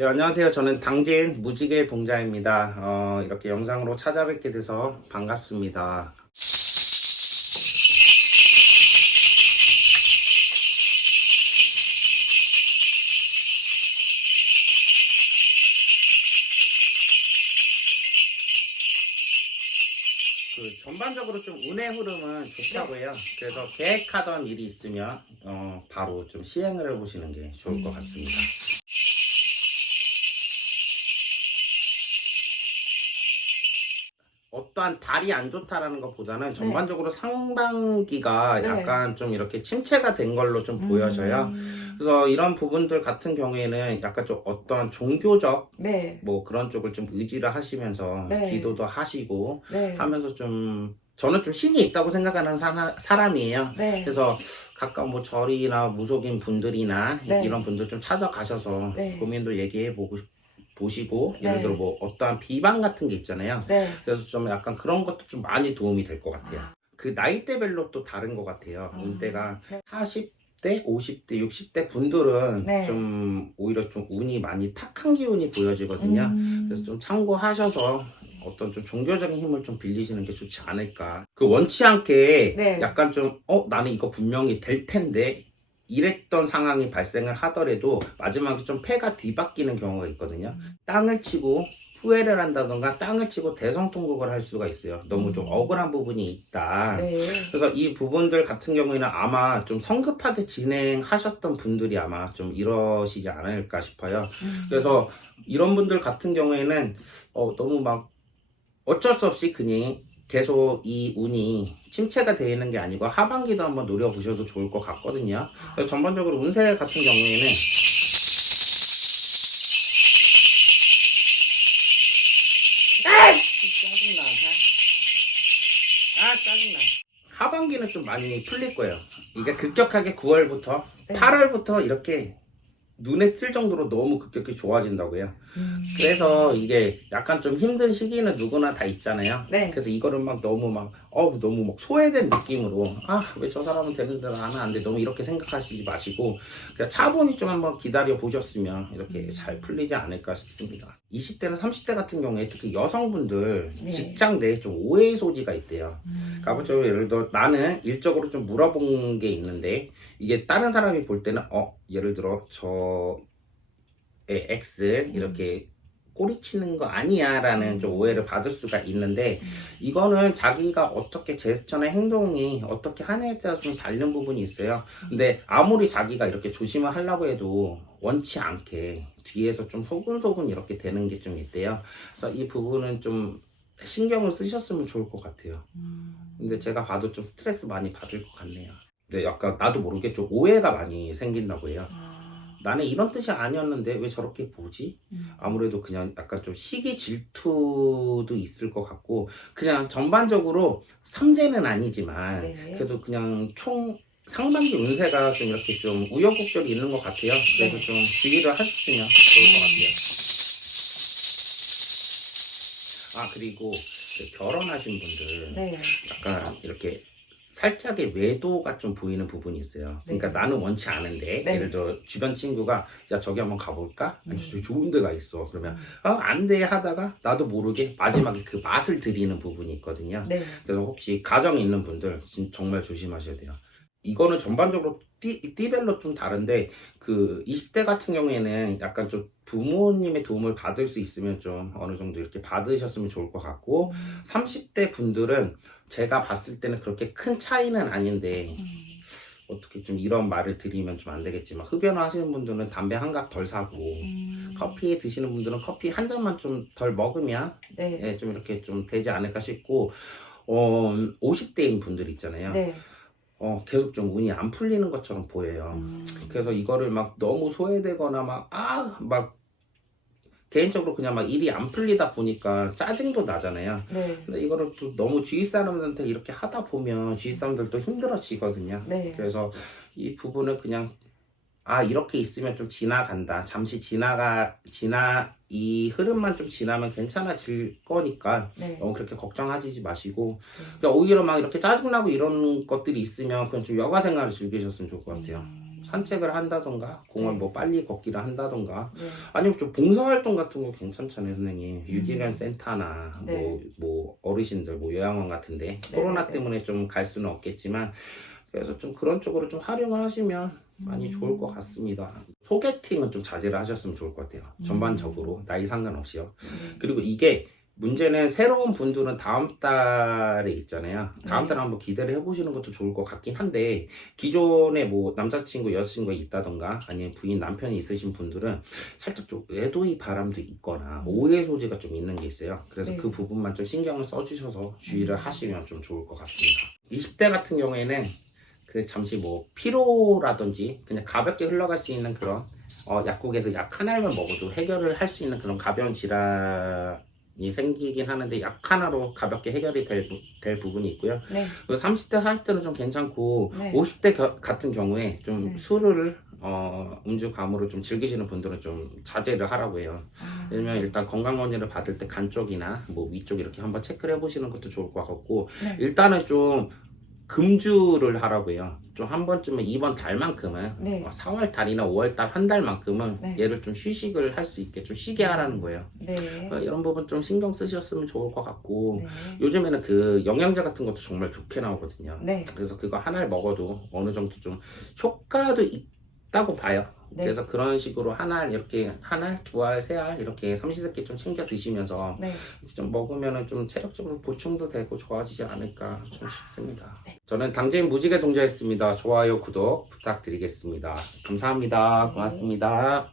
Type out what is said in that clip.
네, 안녕하세요. 저는 당진 무지개 동자입니다. 이렇게 영상으로 찾아뵙게 돼서 반갑습니다. 전반적으로 좀 운의 흐름은 좋다고 해요. 그래서 계획하던 일이 있으면 바로 좀 시행을 해보시는 게 좋을 것 같습니다. 어떠한 달이 안 좋다라는 것보다는 전반적으로 상반기가 네. 약간 좀 이렇게 침체가 된 걸로 좀 보여져요. 그래서 이런 부분들 같은 경우에는 약간 좀 어떠한 종교적 네. 뭐 그런 쪽을 좀 의지를 하시면서 네. 기도도 하시고 네. 하면서 좀 저는 좀 신이 있다고 생각하는 사람이에요. 네. 그래서 가까운 뭐 절이나 무속인 분들이나 네. 이런 분들 좀 찾아가셔서 네. 고민도 얘기해 보시고 예를 네. 들어 뭐 어떠한 비방 같은 게 있잖아요. 네. 그래서 좀 약간 그런 것도 좀 많이 도움이 될 것 같아요. 아. 그 나이대별로 또 다른 것 같아요. 운대가 네. 40대, 50대, 60대 분들은 네. 좀 오히려 좀 운이 많이 탁한 기운이 보여지거든요. 그래서 좀 참고하셔서 어떤 좀 종교적인 힘을 좀 빌리시는 게 좋지 않을까. 그 원치 않게 네. 약간 좀 나는 이거 분명히 될 텐데 이랬던 상황이 발생을 하더라도 마지막에 좀 패가 뒤바뀌는 경우가 있거든요. 땅을 치고 후회를 한다던가 땅을 치고 대성통곡을 할 수가 있어요. 너무 좀 억울한 부분이 있다. 네. 그래서 이 부분들 같은 경우에는 아마 좀 성급하게 진행하셨던 분들이 아마 좀 이러시지 않을까 싶어요. 그래서 이런 분들 같은 경우에는 너무 막 어쩔 수 없이 그냥 계속 이 운이 침체가 되어 있는 게 아니고 하반기도 한번 노려보셔도 좋을 것 같거든요. 그래서 전반적으로 운세 같은 경우에는 짜증나. 짜증나. 하반기는 좀 많이 풀릴 거예요. 이게 급격하게 9월부터 네. 8월부터 이렇게 눈에 띌 정도로 너무 급격히 좋아진다고요. 그래서 이게 약간 좀 힘든 시기는 누구나 다 있잖아요. 네. 그래서 이거를 막 너무 막 너무 막 소외된 느낌으로 왜 저 사람은 되는데 나는 안 돼. 너무 이렇게 생각하시지 마시고 그냥 차분히 좀 한번 기다려 보셨으면 이렇게 잘 풀리지 않을까 싶습니다. 20대나 30대 같은 경우에 특히 여성분들 네. 직장 내에 좀 오해의 소지가 있대요. 그러니까 저 예를 들어 나는 일적으로 좀 물어본 게 있는데 이게 다른 사람이 볼 때는 예를 들어 저의 X 이렇게 꼬리치는 거 아니야 라는 좀 오해를 받을 수가 있는데 이거는 자기가 어떻게 제스처나 행동이 어떻게 하냐에 따라 좀 다른 부분이 있어요. 근데 아무리 자기가 이렇게 조심을 하려고 해도 원치 않게 뒤에서 좀 소근소근 이렇게 되는 게 좀 있대요. 그래서 이 부분은 좀 신경을 쓰셨으면 좋을 것 같아요. 근데 제가 봐도 좀 스트레스 많이 받을 것 같네요. 근데 약간 나도 모르게 좀 오해가 많이 생긴다고 해요. 나는 이런 뜻이 아니었는데 왜 저렇게 보지? 아무래도 그냥 약간 좀 시기 질투도 있을 것 같고 그냥 전반적으로 삼재는 아니지만 네. 그래도 그냥 총 상반기 운세가 좀 이렇게 좀 우여곡절이 있는 것 같아요. 그래서 네. 좀 주의를 하셨으면 좋을 것 같아요. 그리고 그 결혼하신 분들 네. 약간 이렇게 살짝의 외도가 좀 보이는 부분이 있어요. 그러니까 네. 나는 원치 않은데 네. 예를 들어 주변 친구가 야 저기 한번 가볼까? 아니 저기 좋은 데가 있어. 그러면 음. 안 돼 하다가 나도 모르게 마지막에 그 맛을 들이는 부분이 있거든요. 네. 그래서 혹시 가정에 있는 분들 정말 조심하셔야 돼요. 이거는 전반적으로 띠별로 좀 다른데 그 20대 같은 경우에는 약간 좀 부모님의 도움을 받을 수 있으면 좀 어느 정도 이렇게 받으셨으면 좋을 것 같고 30대 분들은 제가 봤을 때는 그렇게 큰 차이는 아닌데 어떻게 좀 이런 말을 드리면 좀 안 되겠지만 흡연을 하시는 분들은 담배 한 갑 덜 사고 커피 드시는 분들은 커피 한 잔만 좀 덜 먹으면 네. 좀 이렇게 좀 되지 않을까 싶고 50대인 분들 있잖아요. 네. 계속 좀 운이 안 풀리는 것처럼 보여요. 그래서 이거를 막 너무 소외되거나 막 개인적으로 그냥 막 일이 안 풀리다 보니까 짜증도 나잖아요. 네. 근데 이거를 또 너무 주위 사람들한테 이렇게 하다 보면 주위 사람들도 힘들어지거든요. 네. 그래서 이 부분을 그냥 이렇게 있으면 좀 지나간다. 잠시 이 흐름만 좀 지나면 괜찮아질 거니까 네. 너무 그렇게 걱정하지 마시고 그냥 오히려 막 이렇게 짜증나고 이런 것들이 있으면 그냥 좀 여가 생활을 즐기셨으면 좋을 것 같아요. 산책을 한다던가 공원 네. 뭐 빨리 걷기를 한다던가 네. 아니면 좀 봉사활동 같은 거 괜찮잖아요, 선생님. 유기견 센터나 네. 뭐 어르신들 뭐 요양원 같은데 네, 코로나 네. 때문에 좀 갈 수는 없겠지만 그래서 좀 그런 쪽으로 좀 활용을 하시면 많이 좋을 것 같습니다. 소개팅은 좀 자제를 하셨으면 좋을 것 같아요. 전반적으로 나이 상관없이요. 그리고 이게 문제는 새로운 분들은 다음 달에 있잖아요. 다음 네. 달에 한번 기대를 해보시는 것도 좋을 것 같긴 한데 기존에 뭐 남자친구 여자친구가 있다던가 아니면 부인 남편이 있으신 분들은 살짝 좀 외도의 바람도 있거나 오해 소지가 좀 있는 게 있어요. 그래서 네. 그 부분만 좀 신경을 써주셔서 주의를 하시면 좀 좋을 것 같습니다. 20대 같은 경우에는 그 잠시 뭐 피로라든지 그냥 가볍게 흘러갈 수 있는 그런 약국에서 약 한 알만 먹어도 해결을 할 수 있는 그런 가벼운 질환이 생기긴 하는데 약 하나로 가볍게 해결이 될 부분이 있고요. 네. 30대, 40대는 좀 괜찮고 네. 50대 같은 경우에 좀 네. 술을 음주 감으로 좀 즐기시는 분들은 좀 자제를 하라고 해요. 왜냐면 일단 건강검진을 받을 때 간 쪽이나 뭐 위쪽 이렇게 한번 체크를 해보시는 것도 좋을 것 같고 네. 일단은 좀 금주를 하라고 해요. 좀 한 번쯤은 이번 달만큼은 네. 4월 달이나 5월 달 한 달만큼은 네. 얘를 좀 휴식을 할 수 있게 좀 쉬게 하라는 거예요. 네. 이런 부분 좀 신경 쓰셨으면 좋을 것 같고 네. 요즘에는 그 영양제 같은 것도 정말 좋게 나오거든요. 네. 그래서 그거 하나를 먹어도 어느 정도 좀 효과도 있다고 봐요. 네. 그래서 그런 식으로 한 알 이렇게 한 알, 두 알, 세 알 이렇게 삼시세끼 좀 챙겨 드시면서 네. 좀 먹으면은 좀 체력적으로 보충도 되고 좋아지지 않을까 좀 싶습니다. 네. 저는 당진 무지개 동자였습니다. 좋아요, 구독 부탁드리겠습니다. 감사합니다. 네. 고맙습니다.